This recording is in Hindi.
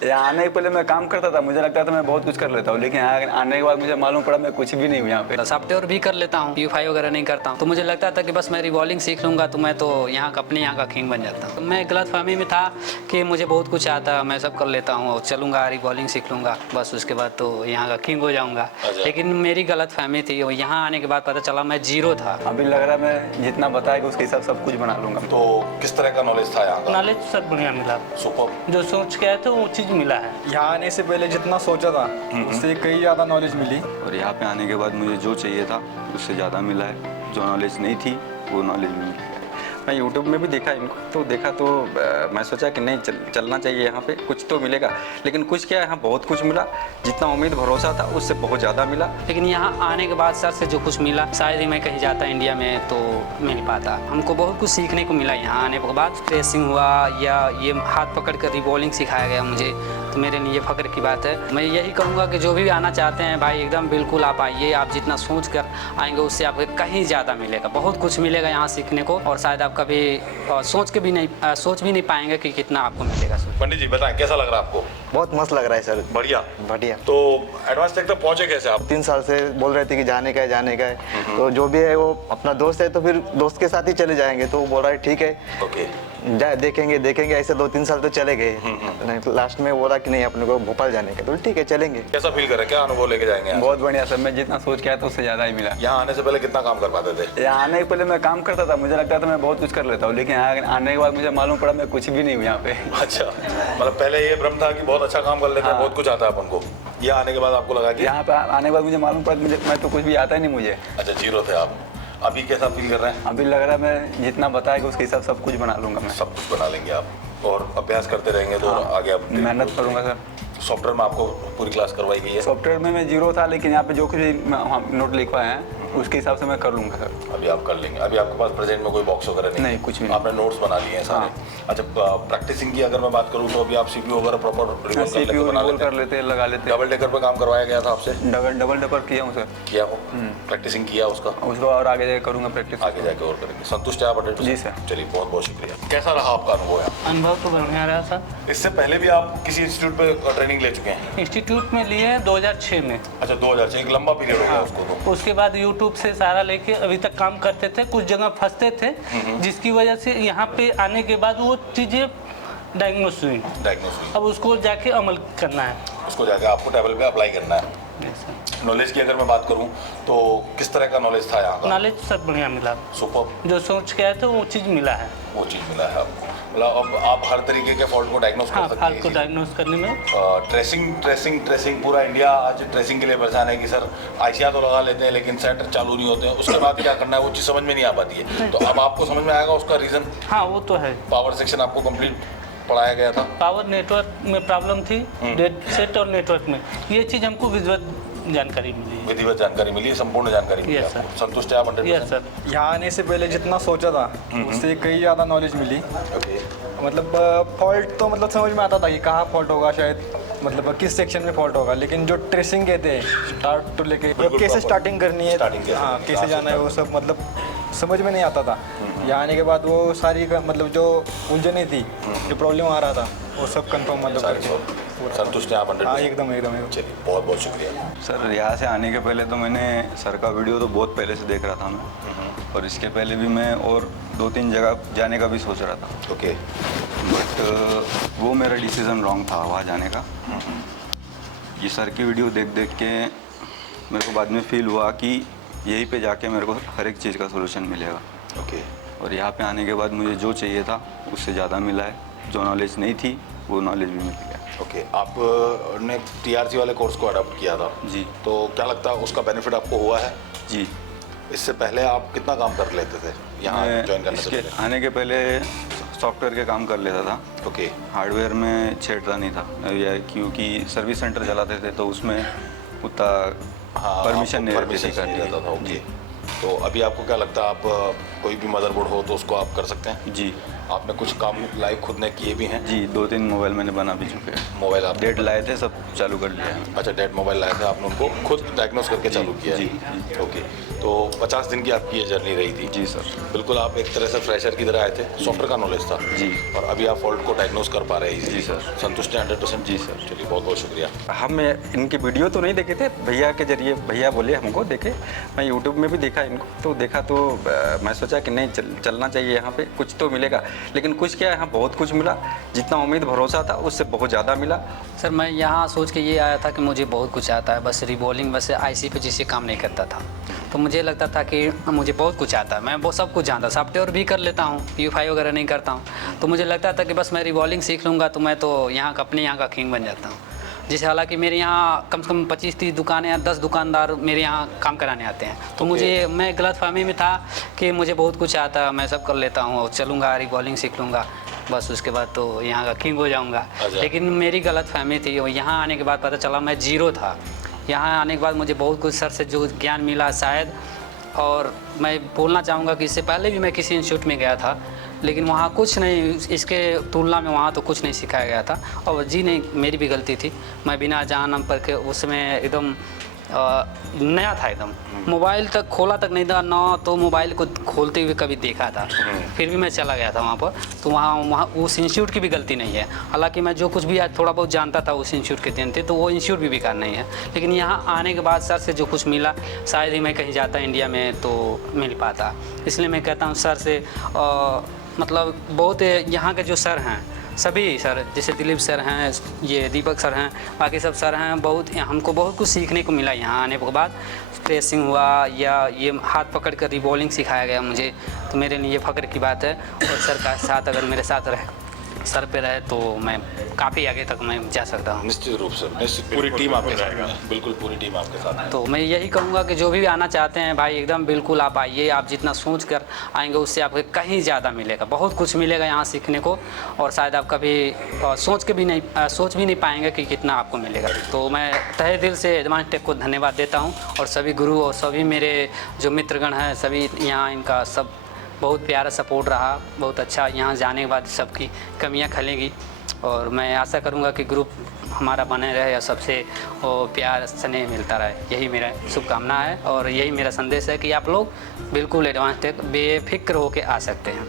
यहाँ आने के पहले मैं काम करता था, मुझे लगता था मैं बहुत कुछ कर लेता हूँ, लेकिन यहाँ आने के बाद मुझे मालूम पड़ा मैं कुछ भी नहीं हूँ यहाँ पे। सॉफ्टवेयर भी कर लेता हूँ, पीयूफाई वगैरह नहीं करता हूँ। तो मुझे लगता था कि बस मैं रिवॉल्विंग सीख लूँगा तो मैं तो यहाँ का किंग बन जाता हूँ। मैं गलतफहमी में था कि मुझे बहुत कुछ आता, मैं सब कर लेता हूँ और चलूँगा रिवॉल्विंग सीख लूँगा, बस उसके बाद तो यहाँ का किंग हो जाऊँगा। लेकिन मेरी गलतफहमी थी, यहाँ आने के बाद पता चला मैं जीरो था। अभी लग रहा है मैं जितना बताएगा उसके हिसाब सब कुछ बना लूँगा। तो किस तरह का नॉलेज था यहाँ का? नॉलेज सब बढ़िया मिला, सुपर। जो सोच के आए थे वो चीज़ मिला है। यहाँ आने से पहले जितना सोचा था उससे कई ज़्यादा नॉलेज मिली, और यहाँ पे आने के बाद मुझे जो चाहिए था उससे ज़्यादा मिला है। जो नॉलेज नहीं थी वो नॉलेज भी मिल गया। मैं यूट्यूब में भी देखा इनको, तो मैं सोचा कि नहीं चलना चाहिए, यहाँ पे कुछ तो मिलेगा। लेकिन कुछ क्या, यहाँ बहुत कुछ मिला, जितना उम्मीद भरोसा था उससे बहुत ज़्यादा मिला। लेकिन यहाँ आने के बाद सर से जो कुछ मिला, शायद ही मैं कहीं जाता इंडिया में तो मिल पाता। हमको बहुत कुछ सीखने को मिला यहाँ आने के बाद। ट्रेसिंग हुआ या ये हाथ पकड़ कर रिवॉल्विंग सिखाया गया मुझे, तो मेरे लिए फ़ख्र की बात है। मैं यही कहूँगा कि जो भी आना चाहते हैं भाई, एकदम बिल्कुल आप आइए। आप जितना सोच कर आएंगे उससे आपको कहीं ज़्यादा मिलेगा, बहुत कुछ मिलेगा यहाँ सीखने को। और शायद आप कभी सोच भी नहीं पाएंगे कि कितना आपको मिलेगा। पंडित जी बताएं कैसा लग रहा है आपको? बहुत मस्त लग रहा है सर। बढ़िया बढ़िया। तो एडवांस टेक तक पहुंचे कैसे आप? 3 साल से बोल रहे थे कि जाने का है। तो जो भी है वो अपना दोस्त है, तो फिर दोस्त के साथ ही चले जाएंगे। तो वो बोल रहा है ठीक है, ओके देखेंगे। ऐसे 2-3 साल तो चले गए। लास्ट में बोला कि नहीं अपने को भोपाल जाने का, तो ठीक है चलेंगे। कैसा फील कर रहे हैं, क्या अनुभव लेके जाएंगे? बहुत बढ़िया सर, मैं जितना सोच के आया था उससे ज़्यादा ही मिला। यहाँ आने से पहले कितना काम कर पाते थे? यहाँ आने के पहले मैं काम करता था, मुझे लगता था मैं बहुत कुछ कर लेता हूँ, लेकिन यहाँ आने के बाद मुझे मालूम पड़ा मैं कुछ भी नहीं हूँ यहाँ पे। अच्छा, मतलब पहले ये भ्रम था कि बहुत अच्छा काम कर लेते हैं, बहुत कुछ आता है अपन को। यहाँ आने के बाद आपको लगा कि यहाँ पे आने के बाद मुझे मालूम पड़ा मैं तो कुछ भी आता ही नहीं मुझे। अच्छा, जीरो थे आप। अभी कैसा फील कर रहे हैं? अभी लग रहा है मैं जितना बताएगा उसके हिसाब सब कुछ बना लूँगा। मैं सब कुछ बना लेंगे आप, और अभ्यास करते रहेंगे तो आगे आप मेहनत करूँगा सर। सॉफ्टवेयर में आपको पूरी क्लास करवाई गई है? सॉफ्टवेयर में मैं जीरो था, लेकिन यहाँ पे जो कुछ नोट लिखवाए हैं उसके हिसाब से मैं कर लूँगा सर। अभी आप कर लेंगे। अभी आपके पास प्रेजेंट में कोई बॉक्स वगैरह नहीं, कुछ भी नहीं। आपने नोट्स बना लिए हैं सारे? अच्छा, प्रैक्टिसिंग की अगर मैं बात करूँ तो अभी आप सीपीयू वगैरह प्रॉपर सीपीयू कर लेते, लगा लेते। डबल डेकर पे काम करवाया गया था आपसे? डबल डेकर किया हूँ सर। किया हो? प्रैक्टिसिंग किया उसका? और आगे जाके करूँगा प्रैक्टिस। आगे जाके और करेंगे। संतुष्ट है आप अटेंड? जी सर। चलिए, बहुत बहुत शुक्रिया। कैसा रहा आपका अनुभव यहाँ? अनुभव तो बढ़िया रहा सर। इससे पहले भी आप किसी इंस्टीट्यूट पे ट्रेनिंग ले चुके हैं? इंस्टीट्यूट में लिए 2006 में। अच्छा, 2006, एक लंबा पीरियड हो गया उसको तो। उसके बाद यूट्यूब से सारा लेके अभी तक काम करते थे। कुछ जगह फंसते थे, जिसकी वजह से यहाँ पे आने के बाद वो चीज़ें डायग्नोस हुई। अब उसको जाके अमल करना है, उसको जाके आपको टेबल पे अप्लाई करना है। नॉलेज की अगर मैं बात करूं तो किस तरह का नॉलेज था यहाँ का? नॉलेज सब बढ़िया मिला, सुपर। जो सोच के आए थे वो चीज़ मिला है। वो चीज़ मिला है आपको, मतलब अब आप हर तरीके के फॉल्ट को डायग्नोस कर सकते हाल को हैं। डायग्नोस करने में ट्रेसिंग पूरा इंडिया आज ट्रेसिंग के लिए परेशान है कि सर आईसीआर तो लगा लेते हैं लेकिन सेट चालू नहीं होते हैं। उसके बाद क्या करना है वो चीज़ समझ में नहीं आ पाती है। तो अब आपको समझ में आएगा उसका रीज़न? हाँ, वो तो है। पावर सेक्शन आपको कंप्लीट पढ़ाया गया था? पावर नेटवर्क में प्रॉब्लम थी, डेड सेट और नेटवर्क में। ये चीज़ हमको विधिवत जानकारी मिली। विधिवत जानकारी मिली, संपूर्ण जानकारी मिली Yes, आपको। संतुष्ट है आप 100%? Yes sir. यहाँ आने से पहले जितना सोचा था उससे कई ज़्यादा नॉलेज मिली। ओके। मतलब फॉल्ट तो मतलब समझ में आता था कि कहाँ फॉल्ट होगा, शायद मतलब किस सेक्शन में फॉल्ट होगा। लेकिन जो ट्रेसिंग कहते हैं स्टार्ट टू लेके कैसे स्टार्टिंग करनी है, हाँ कैसे जाना है, वो सब मतलब समझ में नहीं आता था। यहाँ आने के बाद वो सारी मतलब जो उलझने थी, जो प्रॉब्लम आ रहा था, वो सब कंफर्म मतलब करके। संतुष्ट है आप 100%? हाँ, एकदम। चलिए, बहुत बहुत शुक्रिया सर। यहाँ से आने के पहले तो मैंने सर का वीडियो तो बहुत पहले से देख रहा था मैं, और इसके पहले भी मैं और 2-3 जगह जाने का भी सोच रहा था। ओके। बट वो मेरा डिसीज़न रॉन्ग था वहाँ जाने का। ये सर की वीडियो देख देख के मेरे को बाद में फील हुआ कि यहीं पे जाके मेरे को हर एक चीज़ का सोल्यूशन मिलेगा। ओके। और यहाँ पे आने के बाद मुझे जो चाहिए था उससे ज़्यादा मिला है। जो नॉलेज नहीं थी वो नॉलेज भी मिल गया। ओके, आपने टीआरसी वाले कोर्स को अडॉप्ट किया था? जी। तो क्या लगता है उसका बेनिफिट आपको हुआ है? जी। इससे पहले आप कितना काम कर लेते थे यहाँ ज्वाइन करने से पहले? आने के पहले सॉफ्टवेयर के काम कर लेता था। ओके। हार्डवेयर में छेड़ता नहीं था, या क्योंकि सर्विस सेंटर चलाते थे तो उसमें उतना परमिशन नहीं रहती रहता था। ओके। तो अभी आपको क्या लगता है, आप कोई भी मदरबोर्ड हो तो उसको आप कर सकते हैं? जी। आपने कुछ काम लाइव खुद ने किए भी हैं? जी 2-3 मोबाइल मैंने बना भी चुके हैं। मोबाइल आप डेट लाए थे, सब चालू कर लिया है। अच्छा, डेड मोबाइल लाए थे आपने, उनको खुद डायग्नोस करके चालू किया है? जी। ओके, तो 50 दिन की आपकी ये जर्नी रही थी? जी सर। बिल्कुल, आप एक तरह से फ्रेशर की तरह आए थे, सॉफ्टवेयर का नॉलेज था जी। और अभी आप फॉल्ट को डायग्नोस कर पा रहे हैं। जी सर। संतुष्ट हैं 100%? जी सर। चलिए, बहुत बहुत शुक्रिया। हम इनकी वीडियो तो नहीं देखे थे, भैया के जरिए भैया बोले हमको देखे, मैं यूट्यूब में भी देखा इनको, तो देखा तो मैं सोचा कि नहीं चलना चाहिए यहाँ पे, कुछ तो मिलेगा। लेकिन कुछ क्या, यहाँ बहुत कुछ मिला, जितना उम्मीद भरोसा था उससे बहुत ज़्यादा मिला। सर मैं यहाँ सोच के ये आया था कि मुझे बहुत कुछ आता है, बस रिबॉलिंग बस आईसी पे जिससे काम नहीं करता था, तो मुझे लगता था कि मुझे बहुत कुछ आता है, मैं वो सब कुछ जानता, सॉफ्टवेयर भी कर लेता हूँ, PU5 वगैरह नहीं करता हूँ, तो मुझे लगता था कि बस मैं रिबॉलिंग सीख लूँगा तो मैं तो यहाँ का अपने यहाँ का किंग बन जाता हूँ। जिसे हालांकि मेरे यहाँ कम से कम 25-30 दुकानें या 10 दुकानदार मेरे यहाँ काम कराने आते हैं, तो मुझे मैं गलतफहमी में था कि मुझे बहुत कुछ आता है, मैं सब कर लेता हूँ, चलूँगा रिबॉलिंग सीख लूँगा बस, उसके बाद तो यहाँ का किंग हो जाऊँगा। लेकिन मेरी गलतफहमी थी, यहाँ आने के बाद पता चला मैं जीरो था। यहाँ आने के बाद मुझे बहुत कुछ सर से जो ज्ञान मिला शायद, और मैं बोलना चाहूँगा कि इससे पहले भी मैं किसी इंस्टीट्यूट में गया था, लेकिन वहाँ कुछ नहीं, इसके तुलना में वहाँ तो कुछ नहीं सिखाया गया था। और जी नहीं, मेरी भी गलती थी, मैं बिना जान पर के उसमें एकदम नया था, एकदम मोबाइल तक खोला तक नहीं था ना, तो मोबाइल को खोलते हुए कभी देखा था, फिर भी मैं चला गया था वहाँ पर। तो वहाँ उस इंस्टीट्यूट की भी गलती नहीं है, हालांकि मैं जो कुछ भी आज थोड़ा बहुत जानता था उस इंस्टीट्यूट के दिन थे, तो वो इंस्टीट्यूट भी बेकार नहीं है। लेकिन यहाँ आने के बाद सर से जो कुछ मिला, शायद ही मैं कहीं जाता इंडिया में तो मिल पाता, इसलिए मैं कहता हूँ सर से मतलब बहुत यहाँ के जो सर हैं सभी सर, जैसे दिलीप सर हैं, ये दीपक सर हैं, बाकी सब सर हैं, बहुत हमको बहुत कुछ सीखने को मिला यहाँ आने के बाद। ट्रेसिंग हुआ या ये हाथ पकड़ कर रिबॉलिंग सिखाया गया मुझे, तो मेरे लिए फ़ख्र की बात है। और सर का साथ अगर मेरे साथ रहे, सर पे रहे, तो मैं काफ़ी आगे तक मैं जा सकता हूँ। निश्चित रूप से, निश्चित, पूरी टीम आपके साथ है, बिल्कुल पूरी टीम आपके साथ है। तो मैं यही कहूँगा कि जो भी आना चाहते हैं भाई, एकदम बिल्कुल आप आइए, आप जितना सोच कर आएंगे उससे आपको कहीं ज़्यादा मिलेगा, बहुत कुछ मिलेगा यहाँ सीखने को, और शायद आप कभी सोच भी नहीं पाएंगे कि कितना आपको मिलेगा। तो मैं तहे दिल से एडवांस टेक को धन्यवाद देता हूँ, और सभी गुरु और सभी मेरे जो मित्रगण हैं सभी यहाँ, इनका सब बहुत प्यारा सपोर्ट रहा, बहुत अच्छा। यहाँ जाने के बाद सबकी कमियाँ खलेंगी, और मैं आशा करूँगा कि ग्रुप हमारा बने रहे और सबसे प्यार स्नेह मिलता रहे, यही मेरा शुभकामना है, और यही मेरा संदेश है कि आप लोग बिल्कुल एडवांस टेक बेफिक्र होकर आ सकते हैं।